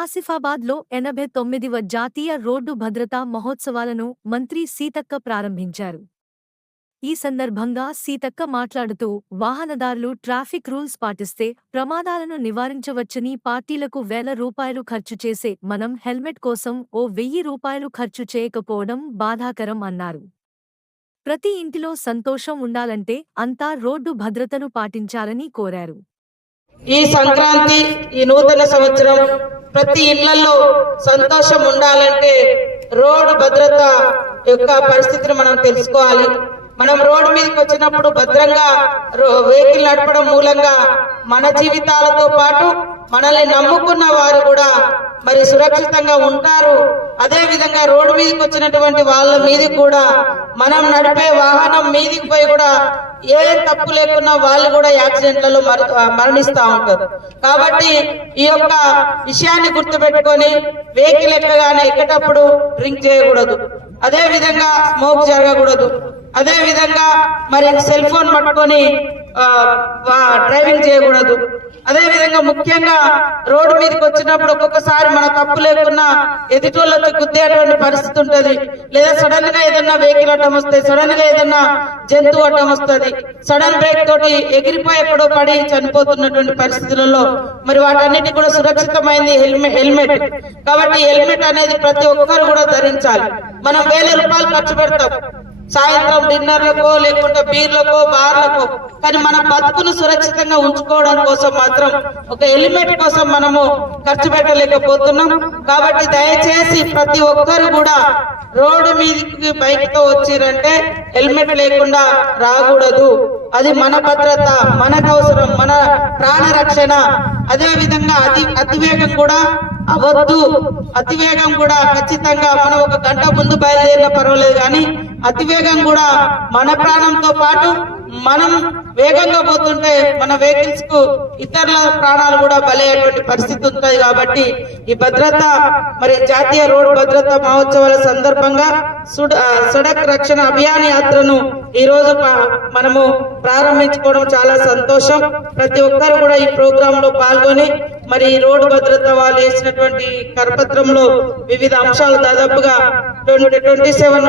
ఆసిఫాబాద్లో 89వ జాతీయ రోడ్డు భద్రతా మహోత్సవాలను మంత్రి సీతక్క ప్రారంభించారు. ఈ సందర్భంగా సీతక్క మాట్లాడుతూ వాహనదారులు ట్రాఫిక్ రూల్స్ పాటిస్తే ప్రమాదాలను నివారించవచ్చని, పార్టీలకు ₹1000 ఖర్చు చేసే మనం హెల్మెట్ కోసం ఓ ₹1000 ఖర్చు చేయకపోవడం బాధాకరం అన్నారు. ప్రతి ఇంటిలో సంతోషం ఉండాలంటే అంతా రోడ్డు భద్రతను పాటించాలని కోరారు. ఈ సంక్రాంతి, ఈ నూతన సంవత్సరం ప్రతి ఇళ్లలో సంతోషం ఉండాలంటే రోడ్డు భద్రత యొక్క పరిస్థితిని మనం తెలుసుకోవాలి. మనం రోడ్డు మీదకి వచ్చినప్పుడు భద్రంగా వెహికల్ నడపడం మూలంగా మన జీవితాలతో పాటు మనల్ని నమ్ముకున్న వారు కూడా మరి సురక్షితంగా ఉంటారు. అదే విధంగా రోడ్డు మీదకి వచ్చినటువంటి వాళ్ళ మీదకి కూడా మనం నడిపే వాహనం మీదకి పోయి కూడా ఏ తప్పు లేకున్నా వాళ్ళు కూడా యాక్సిడెంట్లలో మరణిస్తూ ఉంటారు. కాబట్టి ఈ యొక్క విషయాన్ని గుర్తుపెట్టుకొని వెహికల్ ఎక్కేటప్పుడు డ్రింక్ చేయకూడదు, అదే విధంగా స్మోక్ జరగకూడదు, అదే విధంగా మరి సెల్ ఫోన్ పట్టుకొని డ్రైవింగ్ చేయకూడదు. అదే విధంగా ముఖ్యంగా రోడ్డు మీదకి వచ్చినప్పుడు ఒక్కొక్కసారి మన తప్పు లేకున్నా ఎదుటోళ్ళకి గుద్దేటువంటి పరిస్థితి ఉంటది. లేదా సడన్ గా ఏదన్నా వెహికల్ అడ్డం వస్తుంది, సడన్ గా ఏదన్నా జంతువు అడ్డం వస్తుంది, సడన్ బ్రేక్ తోటి ఎగిరిపోయి ఎక్కడో పడి చనిపోతున్నటువంటి పరిస్థితులలో మరి వాటన్నిటి కూడా సురక్షితమైంది హెల్మెట్. కాబట్టి హెల్మెట్ అనేది ప్రతి ఒక్కరు కూడా ధరించాలి. మనం ₹1000 ఖర్చు పెడతాం సాయంత్రం డిన్నర్లకో లేకుంటే బీర్లకో బార్లకో, కానీ మన బతుకును సురక్షితంగా ఉంచుకోవడం కోసం మాత్రం ఒక హెల్మెట్ కోసం మనము ఖర్చు పెట్టలేకపోతున్నాం. కాబట్టి దయచేసి ప్రతి ఒక్కరు కూడా రోడ్డు మీదకి బైక్ తో వచ్చిరంటే హెల్మెట్ లేకుండా రాకూడదు. అది మన భద్రత, మనకు అవసరం, మన ప్రాణ రక్షణ. అదే విధంగా అతివేగం కూడా అవద్దు. అతివేగం కూడా ఖచ్చితంగా మనం 1 గంట ముందు బయలుదేరినా పర్వాలేదు, కానీ అతివేగం కూడా మన ప్రాణంతో పాటు మనం వేగంగా పోతుంటే మన వెహికల్స్ కు ఇతరుల ప్రాణాలు కూడా బలయ్యేటువంటి పరిస్థితి ఉంటుంది. కాబట్టి ఈ భద్రత మరి జాతీయ రోడ్డు భద్రతా మహోత్సవాల సందర్భంగా సడక్ రక్షణ అభియాన్ యాత్రను ఈ రోజు మనము ప్రారంభించుకోవడం చాలా సంతోషం. ప్రతి ఒక్కరు కూడా ఈ ప్రోగ్రామ్ లో పాల్గొని మరి ఈ రోడ్డు భద్రత వాళ్ళు వేసినటువంటి కరపత్రంలో వివిధ అంశాలు దాదాపుగా 27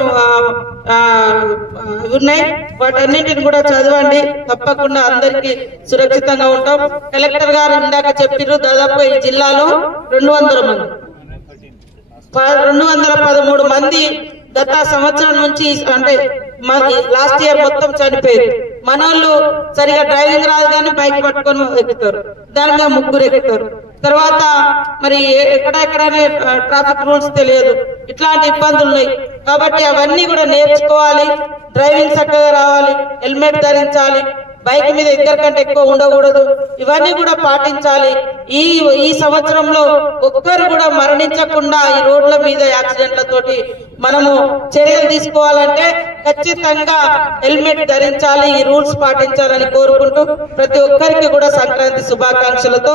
ఉన్నాయి. వాటన్నింటిని కూడా చదవండి. తప్పకుండా అందరికి సురక్షితంగా ఉంటాం. కలెక్టర్ గారు ఇందాక చెప్పారు, దాదాపు ఈ జిల్లాలో 213 మంది గత సంవత్సరం నుంచి అంటే లాస్ట్ ఇయర్ మొత్తం చనిపోయారు. మనోళ్ళు సరిగా డ్రైవింగ్ రాదు కానీ బైక్ పట్టుకొని ఎక్కుతారు, దాని మీద 3 ఎక్కుతారు. తర్వాత మరి ఎక్కడెక్కడనే ట్రాఫిక్ రూల్స్ తెలియదు, ఇట్లాంటి ఇబ్బందులు ఉన్నాయి. కాబట్టి అవన్నీ కూడా నేర్చుకోవాలి, డ్రైవింగ్ చక్కగా రావాలి, హెల్మెట్ ధరించాలి, బైక్ మీద 2 కంటే ఎక్కువ ఉండకూడదు, ఇవన్నీ కూడా పాటించాలి. ఈ సంవత్సరంలో ఒక్కరు కూడా మరణించకుండా ఈ రోడ్ల మీద యాక్సిడెంట్లతోటి మనము చర్యలు తీసుకోవాలంటే ఖచ్చితంగా హెల్మెట్ ధరించాలి, ఈ రూల్స్ పాటించాలని కోరుకుంటూ ప్రతి ఒక్కరికి కూడా సంక్రాంతి శుభాకాంక్షలతో